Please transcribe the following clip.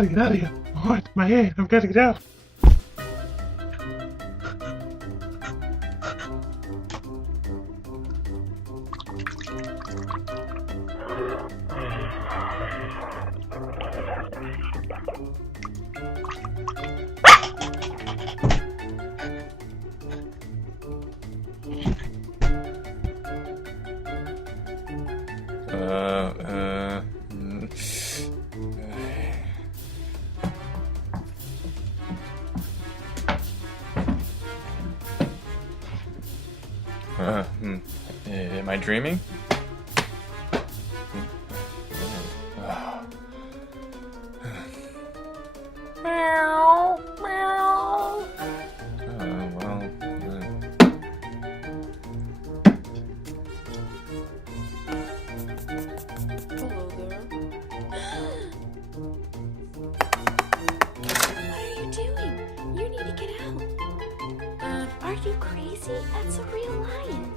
gotta get out of here. Oh, it's my head. I've gotta get out. Am I dreaming? Meow, meow. Well. Hello there. What are you doing? You need to get out. Are you crazy? That's a real lion.